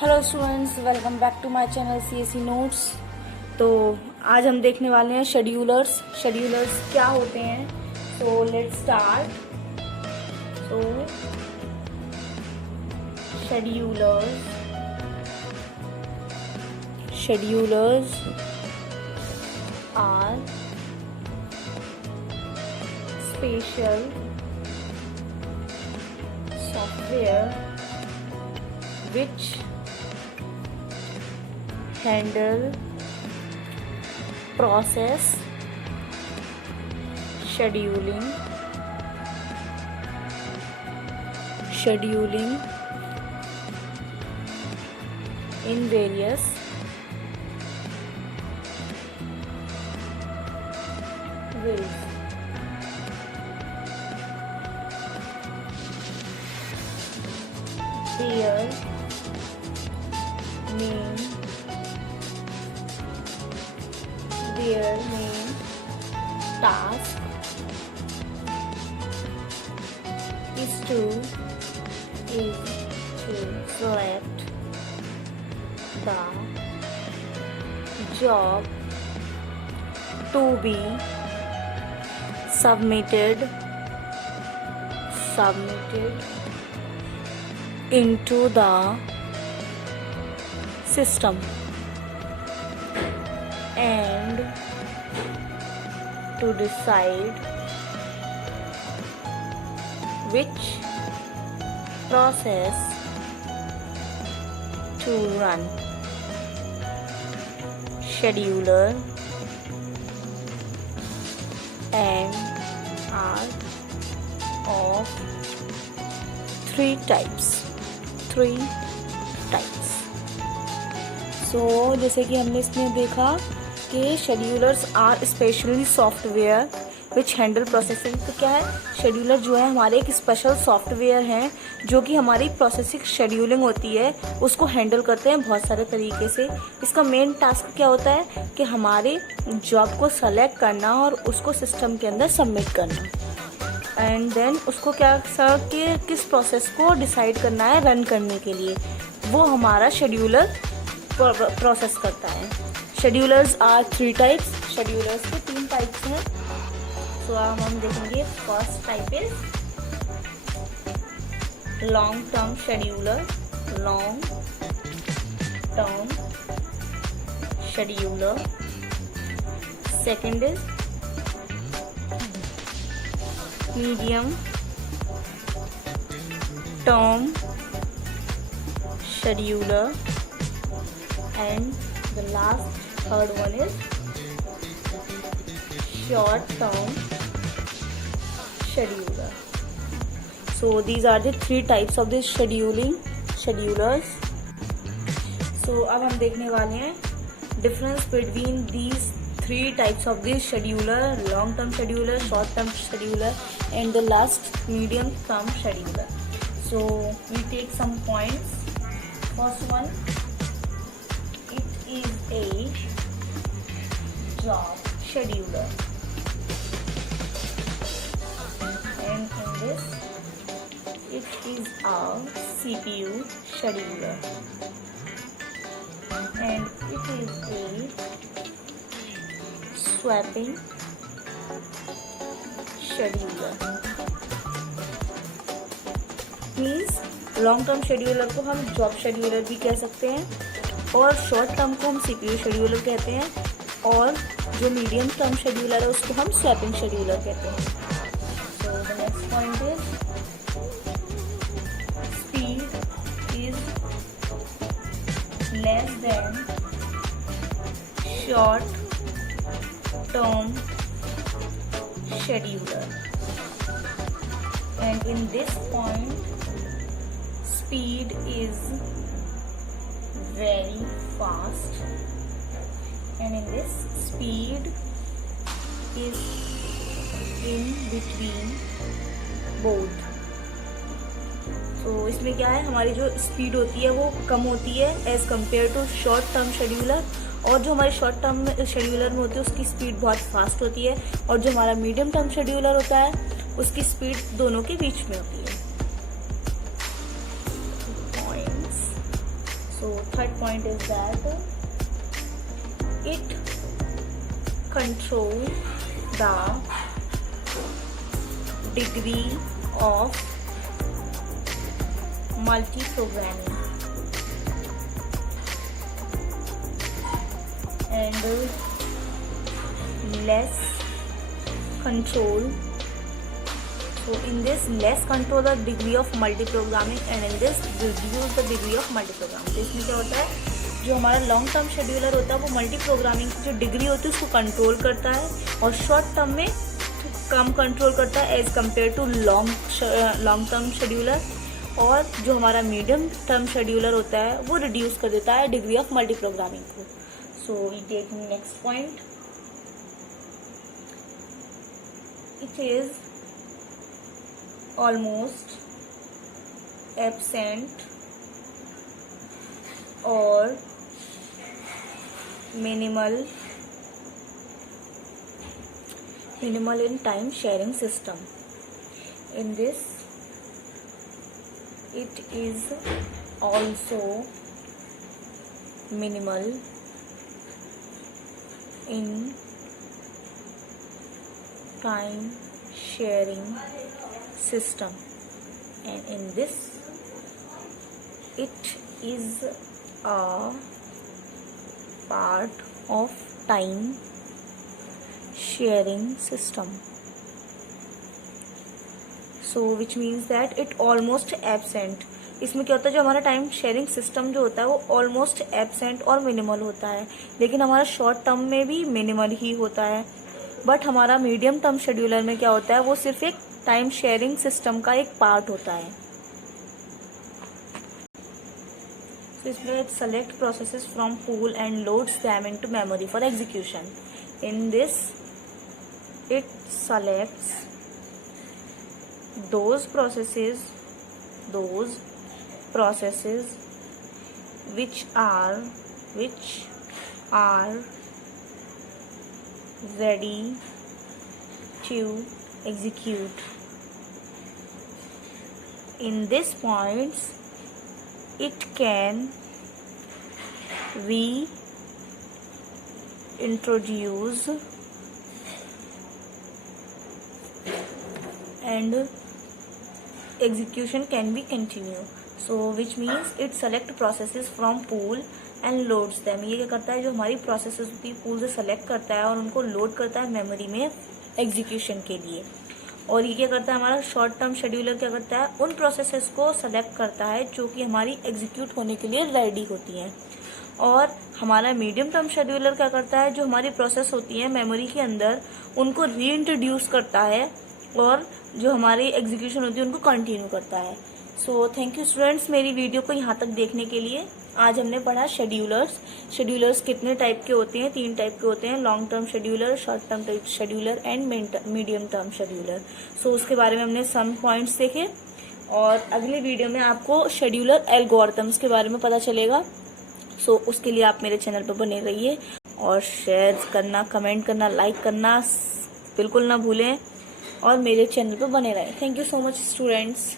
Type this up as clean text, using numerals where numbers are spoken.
Hello students, welcome back to my channel CSC notes. तो आज हम देखने वाले हैं शेड्यूलर्स क्या होते हैं। So let's start. So schedulers are special software which handle process scheduling in various ways. Their main task is to select the job to be submitted into the system and to decide which process to run. Scheduler and are of three types. So जैसे कि हमने इसमें देखा कि schedulers are specially software which handle processing. तो क्या है, शेड्यूलर जो है हमारे एक स्पेशल सॉफ्टवेयर हैं जो कि हमारी प्रोसेसिंग शेड्यूलिंग होती है उसको हैंडल करते हैं बहुत सारे तरीके से। इसका मेन टास्क क्या होता है कि हमारे जॉब को सेलेक्ट करना और उसको सिस्टम के अंदर सबमिट करना, एंड देन उसको क्या कि किस प्रोसेस को डिसाइड करना है रन करने के लिए, वो हमारा शेड्यूलर प्रोसेस करता है। Schedulers are three types. Schedulers के तीन टाइप्स हैं। तो अब हम देखेंगे first type is long term scheduler. Second is medium term scheduler and the third one is short term scheduler. So these are the three types of this schedulers. So अब हम देखने वाले हैं difference between these three types of this scheduler: long term scheduler, short term scheduler and the last medium term scheduler. So we take some points. First one is a job scheduler, and in this it is a CPU scheduler, and it is a swapping scheduler. Means long term scheduler को हम job scheduler भी कह सकते हैं और short term को हम CPU scheduler कहते हैं, और जो मीडियम टर्म शेड्यूलर है उसको हम स्वैपिंग शेड्यूलर कहते हैं। So the next point is speed is less than short term scheduler, and in this point speed is very fast, and in this speed is in between both. तो इसमें क्या है, हमारी जो स्पीड होती है वो कम होती है as compare to short term scheduler, और जो हमारे शॉर्ट टर्म शेड्यूलर में होती है उसकी स्पीड बहुत फास्ट होती है, और जो हमारा मीडियम टर्म शेड्यूलर होता है उसकी स्पीड दोनों के बीच में होती है। So third point is that it control the degree of multi-programming and less control. So in this less control the degree of multi-programming and in this reduce the degree of multi-programming. तो इसमें क्या होता है, जो हमारा long term scheduler होता है वो मल्टी प्रोग्रामिंग की जो डिग्री होती है उसको कंट्रोल करता है और शॉर्ट टर्म में कम कंट्रोल करता है as compare to long term scheduler, और जो हमारा मीडियम टर्म शेड्यूलर होता है वो रिड्यूस कर देता है डिग्री ऑफ मल्टी प्रोग्रामिंग को. So we take next point. It is almost absent or minimal in time sharing system. In this it is also minimal in time sharing system and in this it is a part of time sharing system. So which means that it almost absent. इसमें क्या होता है, जो हमारा time sharing system जो होता है वो ऑलमोस्ट एब्सेंट और मिनिमल होता है, लेकिन हमारा शॉर्ट टर्म में भी मिनिमल ही होता है. बट हमारा मीडियम टर्म शेड्यूलर में क्या होता है, वो सिर्फ एक टाइम शेयरिंग सिस्टम का एक पार्ट होता है. So इसमें select processes from pool and loads them into memory for execution. In this it selects those processes which are ready to execute. In this points it can reintroduce and execution can be continue. So which means it select processes from pool and loads them. ये क्या करता है, जो हमारी प्रोसेसेस होती है पूल से सेलेक्ट करता है और उनको लोड करता है मेमोरी में एग्जीक्यूशन के लिए. और ये क्या करता है, हमारा शॉर्ट टर्म शेड्यूलर क्या करता है, उन प्रोसेसेस को सेलेक्ट करता है जो कि हमारी एग्जीक्यूट होने के लिए रेडी होती हैं. और हमारा मीडियम टर्म शेड्यूलर क्या करता है, जो हमारी प्रोसेस होती है मेमोरी के अंदर उनको रीइंट्रोड्यूस करता है और जो हमारी एग्जीक्यूशन होती है उनको कंटिन्यू करता है. सो थैंक यू स्टूडेंट्स मेरी वीडियो को यहाँ तक देखने के लिए. आज हमने पढ़ा शेड्यूलर्स कितने टाइप के होते हैं, 3 टाइप के होते हैं, long term scheduler, short term scheduler and medium term scheduler. So उसके बारे में हमने सम पॉइंट्स देखे और अगले वीडियो में आपको शेड्यूलर एल्गोरिथम्स के बारे में पता चलेगा. सो उसके लिए आप मेरे चैनल पर बने रहिए और शेयर करना, कमेंट करना, लाइक करना बिल्कुल ना भूलें और मेरे चैनल पर बने रहें. Thank you so much students.